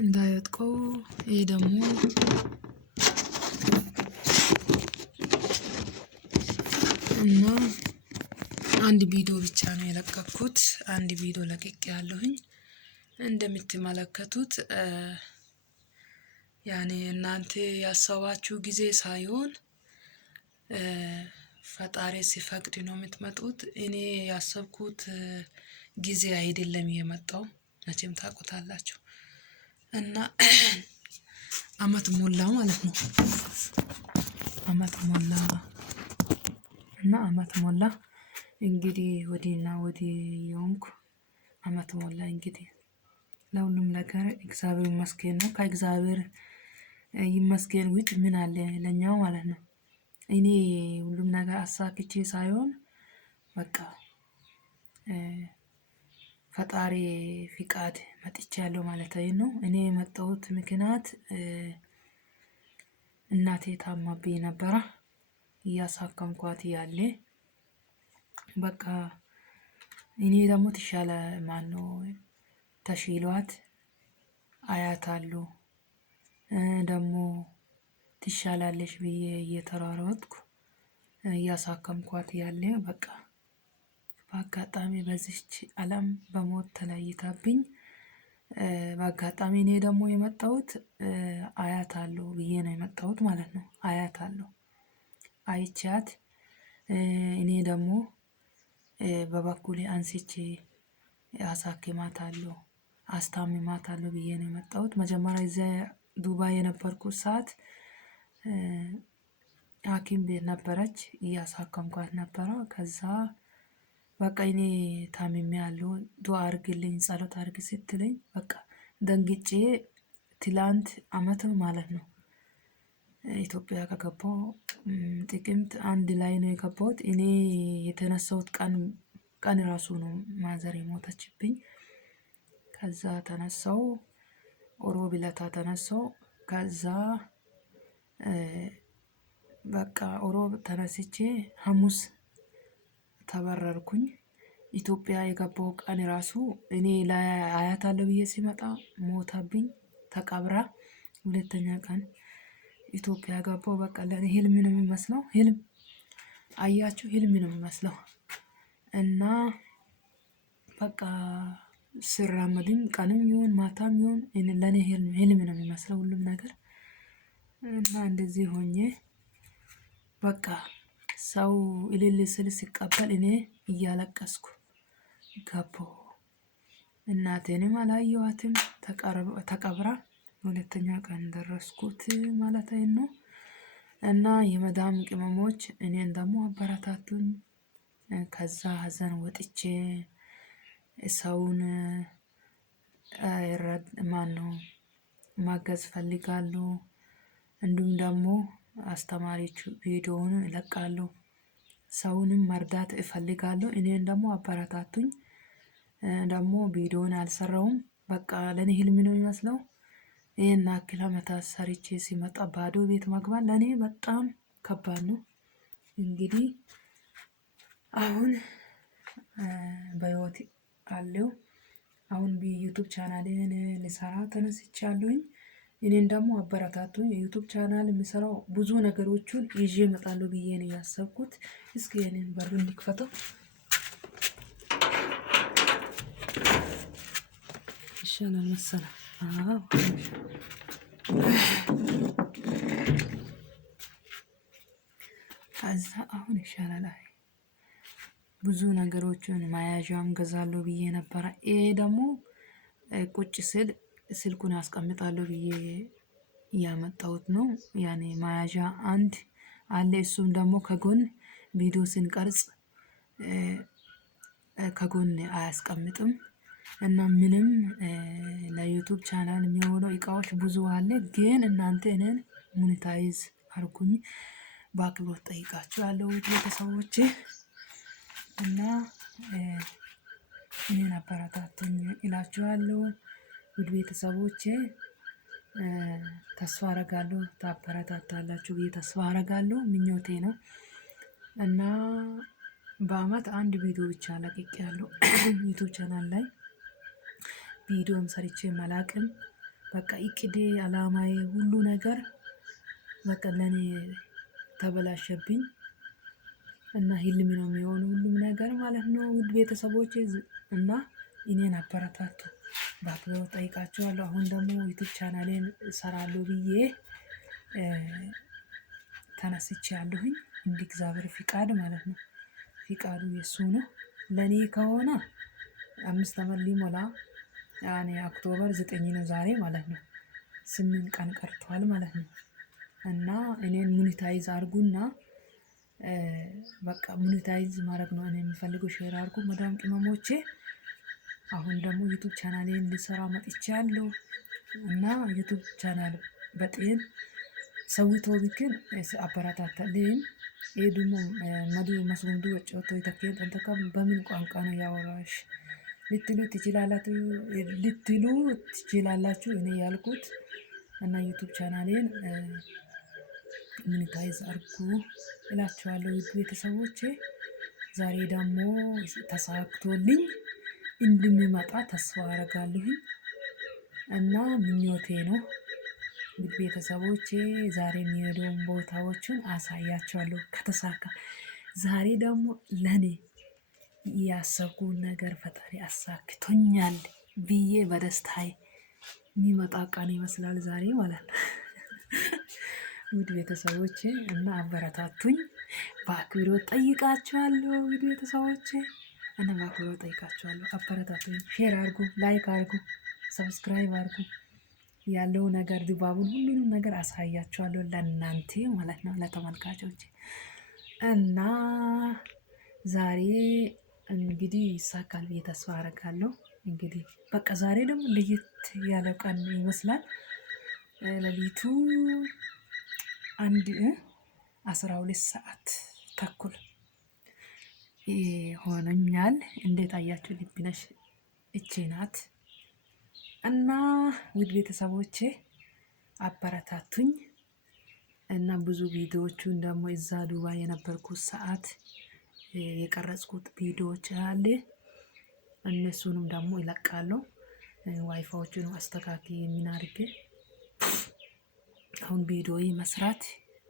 እንዳይወጥቀው። ይሄ ደግሞ እና አንድ ቪዲዮ ብቻ ነው የለቀኩት። አንድ ቪዲዮ ለቅቄያለሁኝ። እንደምትመለከቱት ያኔ እናንተ ያሰባችሁ ጊዜ ሳይሆን ፈጣሪ ሲፈቅድ ነው የምትመጡት። እኔ ያሰብኩት ጊዜ አይደለም የመጣው፣ መቼም ታውቁታላችሁ። እና አመት ሞላ ማለት ነው። አመት ሞላ እና አመት ሞላ እንግዲህ ወዲህና ወዲህ የሆንኩ አመት ሞላ። እንግዲህ ለሁሉም ነገር እግዚአብሔር ይመስገን ነው። ከእግዚአብሔር ይመስገን ውጭ ምን አለ ለኛው ማለት ነው። እኔ ሁሉም ነገር አሳክቼ ሳይሆን በቃ ፈጣሪ ፍቃድ መጥቻለሁ ማለት ነው። እኔ የመጣሁት ምክንያት እናቴ ታማብኝ ነበረ። እያሳከምኳት ያለ በቃ እኔ ደግሞ ትሻለ ማነው ተሽሏት አያታለሁ ደግሞ ትሻላለሽ ብዬ እየተሯሯጥኩ እያሳከምኳት ያለ በቃ በአጋጣሚ በዚች ዓለም በሞት ተለይታብኝ፣ በአጋጣሚ እኔ ደግሞ የመጣሁት አያታለሁ ብዬ ነው የመጣሁት ማለት ነው። አያታለሁ አይቻት እኔ ደግሞ በበኩሌ አንስቼ አሳክማታለሁ አስታምማታለሁ ብዬ ነው የመጣሁት። መጀመሪያ እዚያ ዱባይ የነበርኩት ሰዓት ሐኪም ቤት ነበረች እያሳከምኳት ነበረ። ከዛ በቃ እኔ ታምሜያለሁ ዱአ አድርግልኝ ጸሎት አድርግ ስትለኝ በቃ ደንግጬ ትላንት አመት ማለት ነው ኢትዮጵያ ከገባሁ ጥቅምት 1 ላይ ነው የገባሁት። እኔ የተነሳሁት ቀን ራሱ ነው ማዘር የሞተችብኝ። ከዛ ተነሳው ሮብ ዕለት ተነሳው። ከዛ በቃ ሮብ ተነስቼ ሐሙስ ተበረርኩኝ። ኢትዮጵያ የገባው ቀን ራሱ እኔ አያታለሁ ብዬ ሲመጣ ሞታብኝ ተቀብራ፣ ሁለተኛ ቀን ኢትዮጵያ ገባው። በቃ ለኔ ህልም ነው የሚመስለው። ህልም አያችሁ፣ ህልም ነው የሚመስለው። እና በቃ ስራመድም ቀንም ይሁን ማታም ይሁን ለኔ ህልም ነው የሚመስለው ሁሉም ነገር። እና እንደዚህ ሆኜ በቃ ሰው እልል ስል ሲቀበል እኔ እያለቀስኩ ገባሁ። እናቴንም አላየኋትም ተቀብራ፣ ሁለተኛ ቀን ደረስኩት ማለት ነው። እና የመዳም ቅመሞች እኔን ደግሞ አበረታቱኝ። ከዛ ሀዘን ወጥቼ ሰውን ማነው ማገዝ ፈልጋለሁ። እንዲሁም ደግሞ አስተማሪዎች ቪዲዮውን እለቃለሁ። ሰውንም መርዳት እፈልጋለሁ። እኔን ደግሞ አበረታቱኝ። ደግሞ ቪዲዮውን አልሰራውም። በቃ ለኔ ህልም ነው የሚመስለው። ይሄን ያክል ዓመታት ሰርቼ ሲመጣ ባዶ ቤት መግባት ለኔ በጣም ከባድ ነው። እንግዲህ አሁን በህይወት አለው። አሁን በዩቲዩብ ቻናሌን ልሰራ ተነስቻለሁኝ። እኔን ደግሞ አበረታቱኝ። የዩቲዩብ ቻናል የምሰራው ብዙ ነገሮችን ይዤ እመጣለሁ ብዬ ነው ያሰብኩት። እስኪ እኔን በሩን ልክፈተው ይሻላል መሰለኝ። አዎ ከዛ አሁን ይሻላል። ብዙ ነገሮችን መያዣም ገዛለሁ ብዬ ነበረ። ይሄ ደግሞ ቁጭ ስል ስልኩን አስቀምጣለሁ ብዬ ያመጣሁት ነው። ያኔ መያዣ አንድ አለ። እሱም ደግሞ ከጎን ቪዲዮ ስንቀርጽ ከጎን አያስቀምጥም። እና ምንም ለዩቲዩብ ቻናል የሚሆነው እቃዎች ብዙ አለ። ግን እናንተ እኔን ሞኔታይዝ አድርጉኝ በአክብሮት ጠይቃችኋለሁ ውድ ቤተሰቦቼ። እና እኔን አበረታቱኝ እላችኋለሁ ውድ ቤተሰቦቼ። ተስፋ አደርጋለሁ ታበረታታላችሁ ብዬ ተስፋ አደርጋለሁ፣ ምኞቴ ነው። እና በአመት አንድ ቪዲዮ ብቻ ለቅቄያለሁ ዩቲዩብ ቻናል ላይ። ቪዲዮም ሰርቼ አላቅም። በቃ እቅዴ አላማዬ ሁሉ ነገር በቃ ለኔ ተበላሸብኝ እና ህልም ነው የሚሆኑ ሁሉም ነገር ማለት ነው። ውድ ቤተሰቦቼ እና እኔን አበረታቱ በአክብሮት ጠይቃችኋለሁ። አሁን ደግሞ ዩቱብ ቻናሌን እሰራለሁ ብዬ ተነስቼ ያለሁኝ እንደ እግዚአብሔር ፍቃድ ማለት ነው። ፍቃዱ የሱ ነው። ለኔ ከሆነ 5 ዓመት ሊሞላ ያኔ ኦክቶበር 9 ነው ዛሬ ማለት ነው። 8 ቀን ቀርቷል ማለት ነው። እና እኔን ሙኒታይዝ አርጉና በቃ ሙኒታይዝ ማድረግ ነው እኔ የሚፈልገው። ሼር አርጉ መዳም ቅመሞቼ። አሁን ደግሞ ዩቱብ ቻናሌን ልሰራ መጥቻለሁ እና ዩቱብ ቻናል በጤን ሰዊቶ ቢክን አበረታታልኝ። ይሄ ደግሞ መዱ መስሙዱ ወጮቶ ይተከል እንተካ በምን ቋንቋ ነው ያወራሽ ልትሉ ትችላላችሁ። እኔ ያልኩት እና ዩቱብ ቻናሌን ሞኔታይዝ አርጉ እላችኋለሁ ውድ ቤተሰቦቼ። ዛሬ ደግሞ ተሳክቶልኝ እንደሚመጣ ተስፋ አደርጋለሁ እና ምኞቴ ነው። ውድ ቤተሰቦቼ ዛሬ የሚሄደውን ቦታዎችን አሳያችኋለሁ ከተሳካ። ዛሬ ደግሞ ለኔ ያሰብኩት ነገር ፈጣሪ አሳክቶኛል ብዬ በደስታዬ የሚመጣ ቀን ይመስላል ዛሬ ማለት ነው። ውድ ቤተሰቦቼ እና አበረታቱኝ በአክብሮት ጠይቃችኋለሁ። ውድ ቤተሰቦቼ እና በአክብሮት ጠይቃችኋለሁ። አበረታቱኝ፣ ሼር አርጉ፣ ላይክ አርጉ፣ ሰብስክራይብ አርጉ። ያለው ነገር ድባቡን ሁሉንም ነገር አሳያችኋለሁ ለእናንተ ማለት ነው ለተመልካቾች። እና ዛሬ እንግዲህ ይሳካል ብዬ ተስፋ አደርጋለሁ። እንግዲህ በቃ ዛሬ ደግሞ ለየት ያለ ቀን ይመስላል። ሌሊቱ 12 ሰዓት ተኩል ሆነኛል። እንዴት አያችሁ? ልብነሽ እቺ ናት። እና ውድ ቤተሰቦቼ አበረታቱኝ እና ብዙ ቪዲዮዎቹን ደግሞ እዛ ዱባይ የነበርኩት ሰዓት የቀረጽኩት ቪዲዮዎች አለ። እነሱንም ደግሞ ይለቃለሁ። ዋይፋዎቹን አስተካክዬ ምን አድርጌ አሁን ቪዲዮ መስራት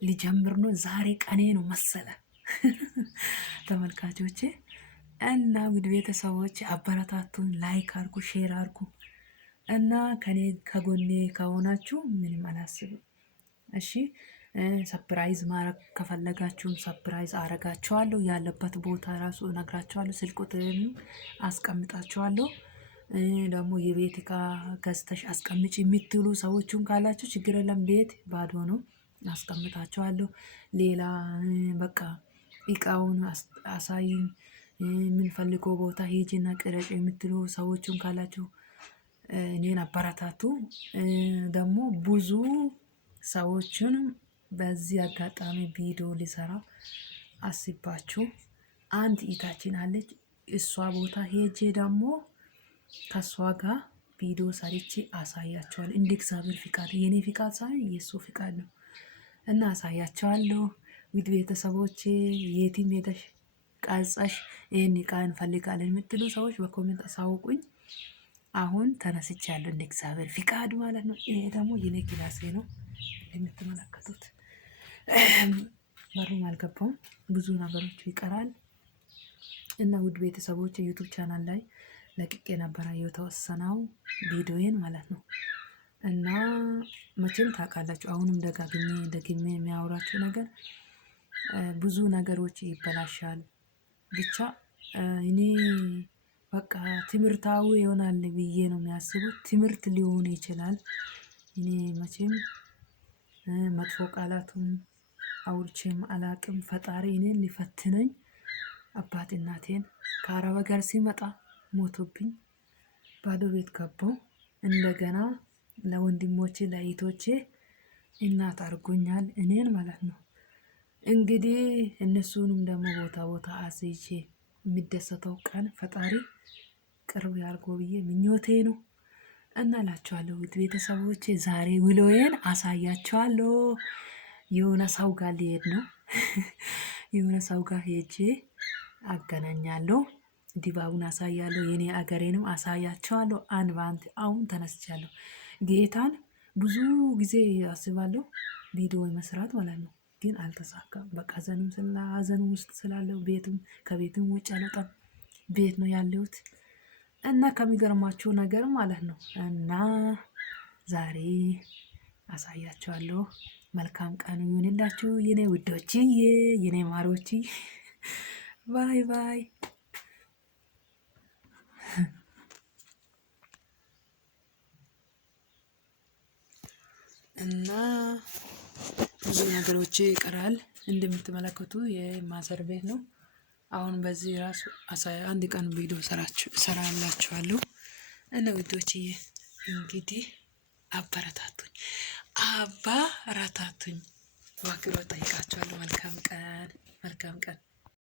ሊጀምር ነው። ዛሬ ቀኔ ነው መሰለ ተመልካቾቼ እና ውድ ቤተሰቦቼ አበረታቱን፣ ላይክ አርጉ፣ ሼር አርጉ እና ከጎኔ ከሆናችሁ ምንም አላስብም። እሺ ሰፕራይዝ ማድረግ ከፈለጋችሁም ሰፕራይዝ አረጋችኋለሁ። ያለበት ቦታ ራሱ እነግራችኋለሁ። ስልክ ቁጥሩን አስቀምጣችኋለሁ። ደግሞ የቤት እቃ ገዝተሽ አስቀምጪ የምትሉ ሰዎችን ካላችሁ ችግር የለም። ቤት ባዶ ነው፣ አስቀምጣችኋለሁ። ሌላ በቃ እቃውን አሳይኝ የምንፈልገው ቦታ ሄጂና ቅረጭ የምትሉ ሰዎችን ካላችሁ እኔን አበረታቱ። ደግሞ ብዙ ሰዎችን በዚህ አጋጣሚ ቪዲዮ ሊሰራ አስባችሁ አንድ ኢታችን አለች። እሷ ቦታ ሄጄ ደግሞ ከሷ ጋር ቪዲዮ ሰርቼ አሳያቸዋለሁ። እንደ እግዚአብሔር ፍቃድ፣ የኔ ፍቃድ ሳይሆን የሱ ፍቃድ ነው እና አሳያቸዋለሁ። ውድ ቤተሰቦቼ የትም ሄደሽ ቀርጸሽ ይሄን እቃ እንፈልጋለን የምትሉ ሰዎች በኮሜንት አሳውቁኝ። አሁን ተነስቻለሁ እንደ እግዚአብሔር ፍቃድ ማለት ነው። ይሄ ደግሞ የኔ ክላሴ ነው የምትመለከቱት። በሩም አልገባውም፣ ብዙ ነገሮች ይቀራል እና ውድ ቤተሰቦች ዩቱብ ቻናል ላይ ለቅቄ ነበረ የተወሰነው ቪዲዮዬን ማለት ነው። እና መቼም ታውቃላችሁ አሁንም ደግሜ የሚያወራችሁ ነገር ብዙ ነገሮች ይበላሻል። ብቻ እኔ በቃ ትምህርታዊ ይሆናል ብዬ ነው የሚያስቡት። ትምህርት ሊሆን ይችላል። እኔ መቼም መጥፎ ቃላቱን አውርቼም አላቅም። ፈጣሪ እኔን ሊፈትነኝ አባት እናቴን ከአረብ ሀገር ሲመጣ ሞቶብኝ ባዶ ቤት ገባው። እንደገና ለወንድሞቼ ለእህቶቼ እናት አድርጎኛል እኔን ማለት ነው። እንግዲህ እነሱንም ደግሞ ቦታ ቦታ አስይቼ የሚደሰተው ቀን ፈጣሪ ቅርብ ያርጎ ብዬ ምኞቴ ነው እና እላችኋለሁ። ውድ ቤተሰቦቼ ዛሬ ውሎዬን አሳያችኋለሁ። የሆነ ሰው ጋር ሊሄድ ነው። የሆነ ሰው ጋር ሄጄ አገናኛለሁ። ድባቡን አሳያለሁ። የኔ አገሬንም አሳያቸዋለሁ። አንድ በአንድ አሁን ተነስቻለሁ። ጌታን ብዙ ጊዜ አስባለሁ ቪዲዮ መስራት ማለት ነው፣ ግን አልተሳካም። በቃ ሀዘኑ ውስጥ ስላለው ቤትም ከቤትም ውጭ አልወጣም፣ ቤት ነው ያለሁት እና ከሚገርማችሁ ነገር ማለት ነው እና ዛሬ አሳያችኋለሁ። መልካም ቀን ይሁንላችሁ የኔ ውዶችዬ፣ የኔ ማሮች። ባይ ባይ። እና ብዙ ነገሮች ይቀራል። እንደምትመለከቱ የማዘር ቤት ነው። አሁን በዚህ ራሱ አንድ ቀን ቪዲዮ ሰራላችኋለሁ እና ውዶችዬ እንግዲህ አበረታቱኝ፣ አበረታቱኝ። በአክብሮት ጠይቃችኋለሁ። መልካም ቀን፣ መልካም ቀን።